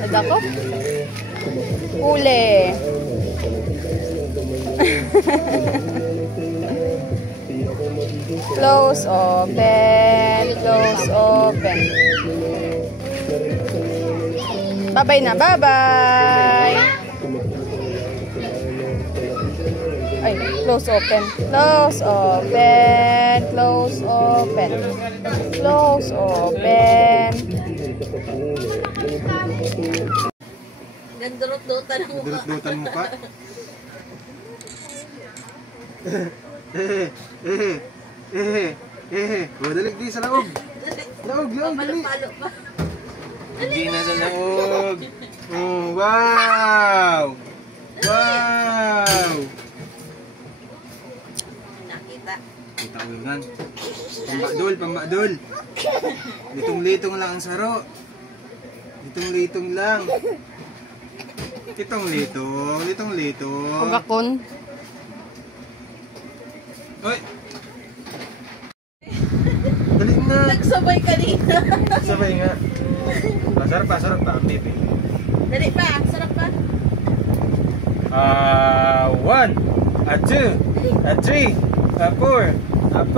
Ada ko? Uli. Close, open, close, open. Bye-bye na, bye-bye. Ay, close, open. Close, open, close, open. Close, open. Nagdurot-dutan ang mukha. Nagdurot-dutan mo pa? Dali di sa laog. Laog, dali. Hindi na sa laog. Oh, wow! Wow! Nakita. Kita ko yan. Pambakdol. Litong-litong lang ang saro. Litong-litong lang. Litong-litong. Pagkakon. Oy! Dali na! Nagsabay kanina. Sabay nga. Sarap pa ang pipi. Dali pa, sarap pa. 1, 2, 3, 4, 5,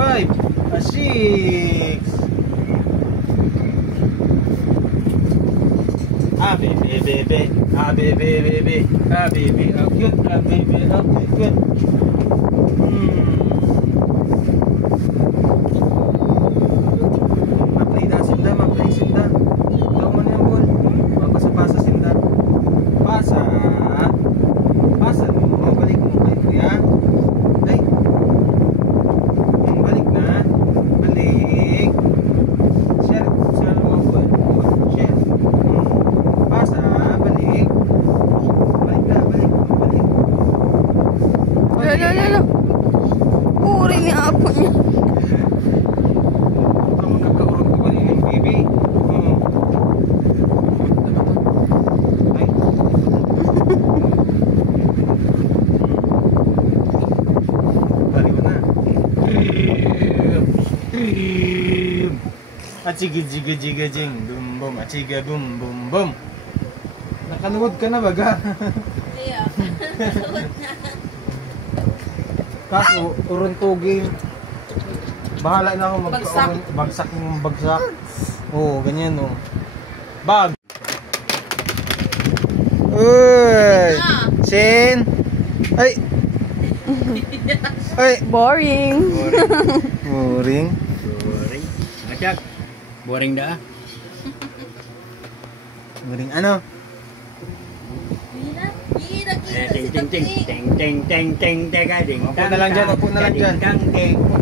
6. Bebe. Cute. Maplay sinda. Tahu man yang bol. Pasa sinda. Pasa mau balik ya. Ay. Balik na. Balik. Share mo bol. Share. Pasa, balik. Balik. Lalo. Uri ni apo niya. Kamu nagkaurog ko ba yung baby? Ay. Balik na. Achiga jing bum achiga bum. Nakanuod ka na baga? Iya. Kaso uruntugin. Bahala na ako bagsak yung bagsak. Oo, ganyan oh. Bag. Uy! Sin! Ay! Boring. Acak. Boring dah. Boring ano? Upo na lang dyan. Upo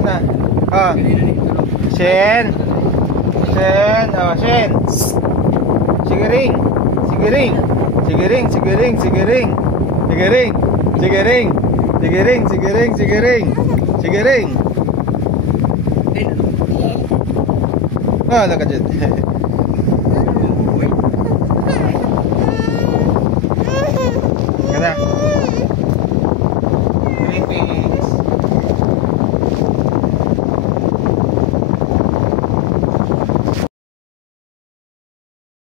na. Oh. Shen. Oh, Shen. Sigiring. Oh, look at it.